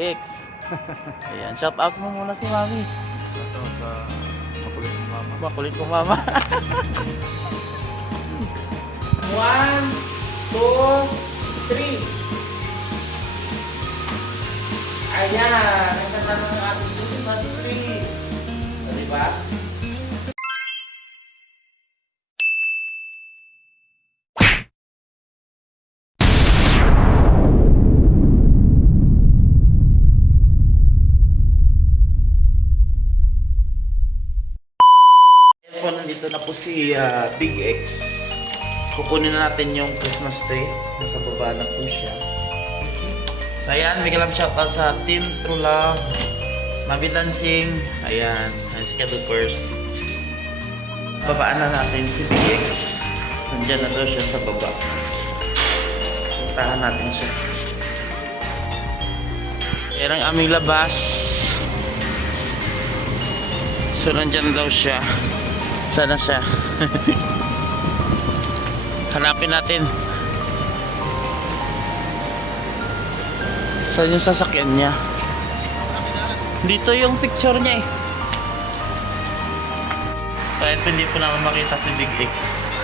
X. Ayan, shout out mo muna si Mami. Ito sa makulit ng mama. Makulit ko Mama. One, two, three. Ayan, ang ganda ng ating Christmas tree. O, diba? Ayan po, nandito na po si ah, Big X. Kukunin na natin yung Christmas tree. Nasa baba na po siya. So ayan, bigyan lang shout out sa Team True Love. Mami Dancing. Ayan, ang schedule first. Babaan na natin si Big X. Nandiyan na daw siya sa baba. Puntahan natin siya. Yan ang aming labas. So nandyan daw siya. Sana siya. Hanapin natin. Saan yung sasakyan niya? Dito yung picture niya eh. So ito hindi po naman makita si Big X.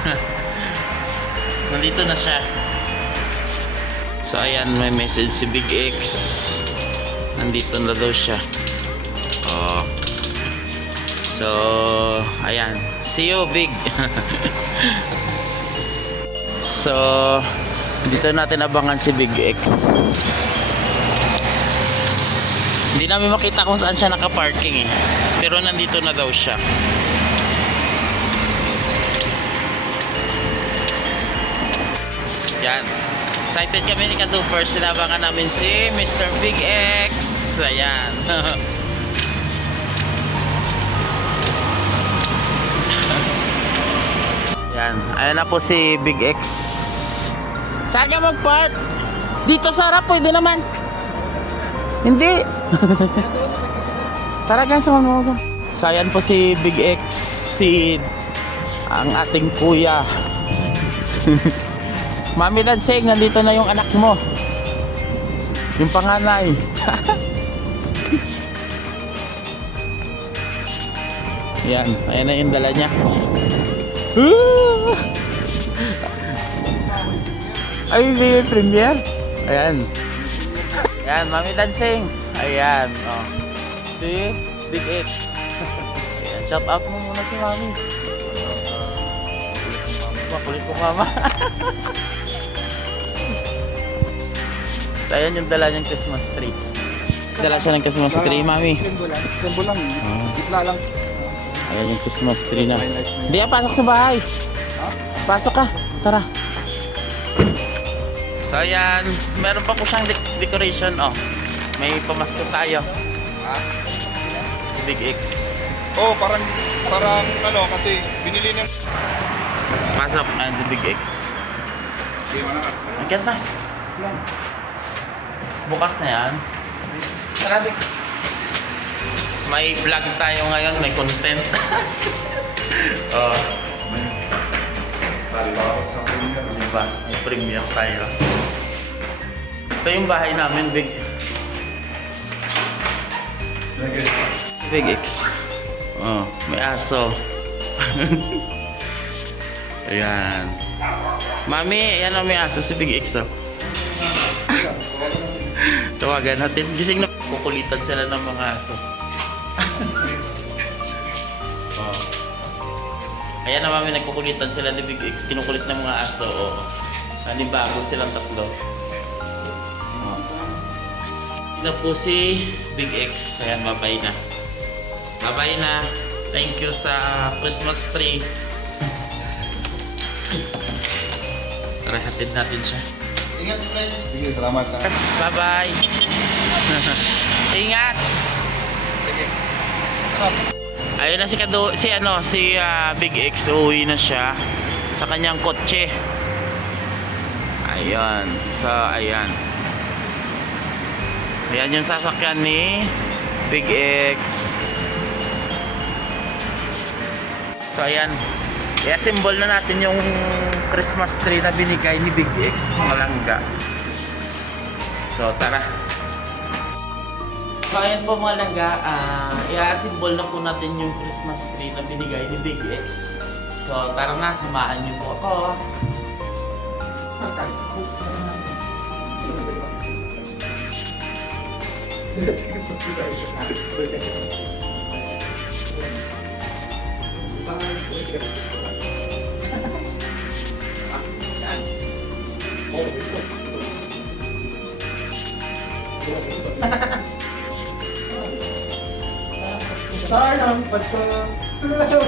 Nandito na siya. So ayan, may message si Big X. Nandito na daw siya. Oh. So, ayan. See you, Big. so, dito natin abangan si Big X. Hindi namin makita kung saan siya naka-parking eh. Pero nandito na daw siya. Yan. Excited kami ni Kadu First. Sinabangan namin si Mr. Big X. Ayan. Yan. Ayan na po si Big X. Saan ka mag-park? Dito sa harap, pwede naman. Hindi. Tara guys, sumama mo ka. So ayan po si Big X, si ang ating kuya. Mami Danseng, nandito na yung anak mo. Yung panganay. Yan, ayan na yung dala niya. Ay, hindi yung premiere. Ayan. Ayan, Mami Dancing. Ayan, oh. Si Big X. Ayan, shout out mo muna si Mami. Makulit ko mama. so, ayan yung dala niyang Christmas tree. Dala siya ng Christmas tree, Mami. Symbol lang. Symbol lang. Ah. Gitna lang. Ayan yung Christmas tree na. Hindi ka pasok sa bahay. Pasok ka. Tara. So ayan, meron pa po siyang de- decoration. Oh, may pamasko tayo. Big X. Oh, parang parang ano kasi binili niya. Pasok. Ayan si Big X. Ang ganda. Bukas na yan. Tara, Big. May vlog tayo ngayon, may content. oh, diba? May premiere tayo. Ito yung bahay namin, Big. Big X. Oh, may aso. Ayan. Mami, ayan ang may aso si Big X oh. Tawagan natin. Gising na kukulitan sila ng mga aso. Oh. Ayan na mami, nagkukulitan sila ni Big X. Kinukulit ng mga aso. Oh. Nanibago silang tatlo. Oh. Ito po si Big X. Ayan, babay na. Babay na. Thank you sa Christmas tree. Tara, hatid natin siya. Ingat, friend. Sige, salamat. Bye-bye. Ingat. Ayun na si Kado, si ano, si ah, Big X uuwi na siya sa kanyang kotse. Ayun. So, ayan. Ayan yung sasakyan ni Big X. So, ayan. I-assemble na natin yung Christmas tree na binigay ni Big X, mga langga. So, tara. So ayan po mga langga, ah, i-assemble na po natin yung Christmas tree na binigay ni Big X. So tara na, samahan niyo po ako. 사랑 받쳐 슬라서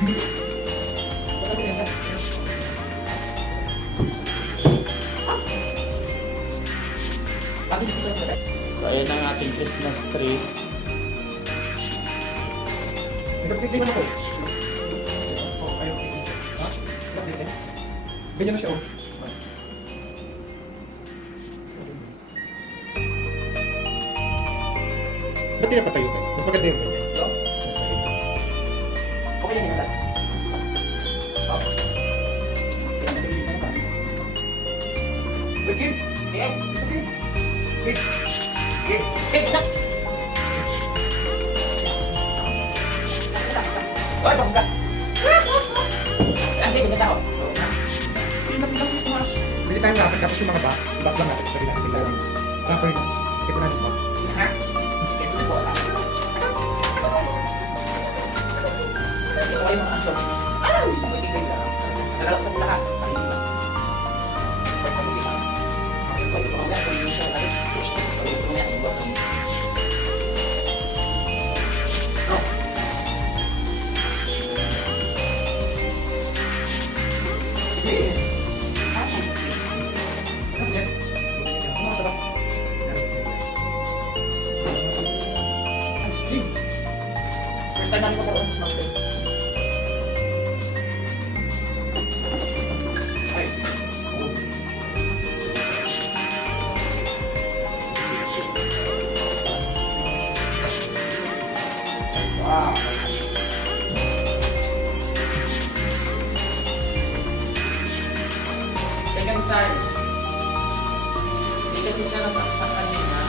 Thank you. So ayan ang ating Christmas tree. Nagtitingnan ako. Ayaw. Ha? Nagtitingnan? Ganyan na siya, oh. Ba't di napatayo tayo? Mas maganda yung ganyan. Ay, bangga! Ang bigyan tao. Pinag-pinag Christmas. Bili tayong rapper tapos yung mga box. Box lang natin. Sabi natin lang. Rapper na. Ito na box. Ha? Ito na po. Ito kayo mga aso. Ay! Pwede First Kasi siya nasaksak kanina.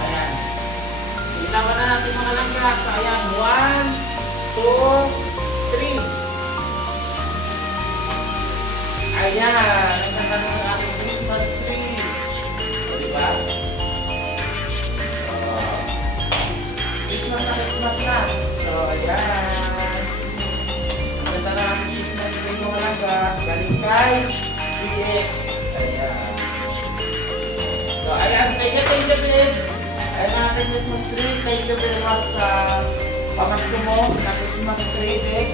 Ayan. Ilawan na natin mga langga. So, ayan. One, two, three. Ayan. Ang ganda ng ating Christmas tree. O, diba? Oh. Christmas na Christmas na. So, ayan. Ang ganda ng ating Christmas tree mga langga. Galing kay BX. So, ayan. Thank you, thank you, babe. Ayan ang Christmas tree. Thank you very much sa pamasko mo na Christmas tree, babe.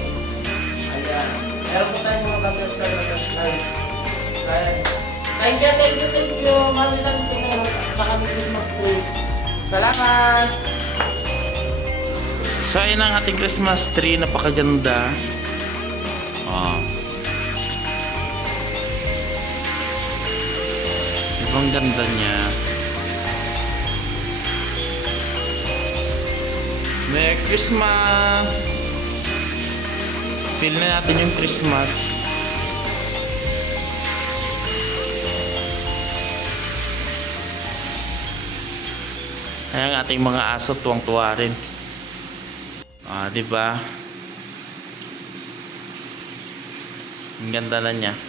Ayan. Meron po tayong mga bagay sa subscribe. Ayan. Thank you, thank you, thank you. Marami lang sa inyo sa Christmas tree. Salamat! So ayan ang ating Christmas tree, napakaganda. Oh. Ang ganda niya. Merry Christmas! Feel na natin yung Christmas. Ayan ang ating mga aso tuwang-tuwa rin. Ah, di ba? Ang ganda na niya.